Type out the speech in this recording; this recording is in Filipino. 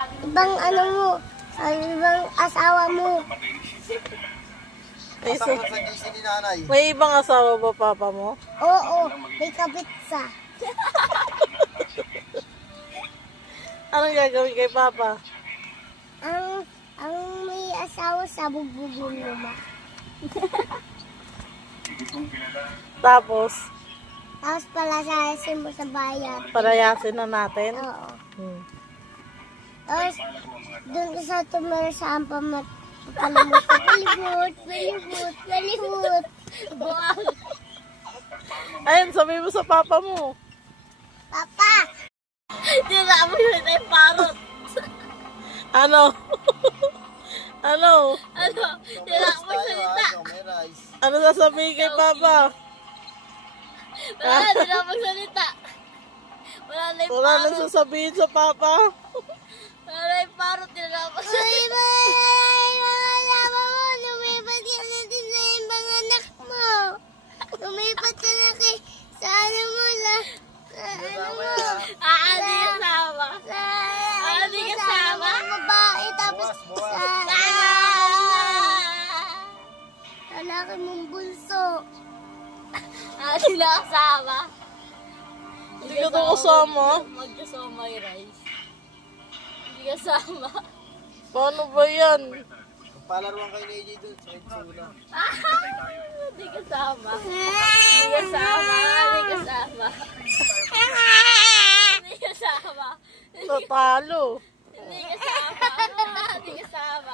Ibang ano mo, ibang asawa mo. May ibang asawa ba papa mo? Oo, may kabitsa. Anong gagawin kay papa? Ang may asawa sa bugbugin mo. Tapos Palasayasin mo sa bayan. palayasin na natin? Oo. Hmm. Tapos, doon ka sa tumira sa ampamat. Palimut, palimut, palimut, palimut. Buwang. Ayun, sabi mo sa papa mo. Papa! Tira mo yun ay parot. Ano? Ano? Ano? Tira mo salita. Ano sasabihin kay papa? Wala, tira mo salita. Wala na yung Wala nang parot. sasabihin sa papa. Wala na yung parot. Tira mo Uy, salita. mga asawa mo, lumipat ka na din na yung mga anak mo. Lumipat ka na kay, sa ano mo, ano mo. Di kasama. Di kasama. Sa babae, tapos sa lalaki mong bunso. Di na kasama. Hindi ka daw kasama. Magkasama yung rice. Hindi kasama. Paano ba yan? Palaruan kayo ni AJ doon sa Itsula. Di kasama. Di kasama. Di kasama. Di kasama. Natalo. Hindi kasama. Hindi kasama.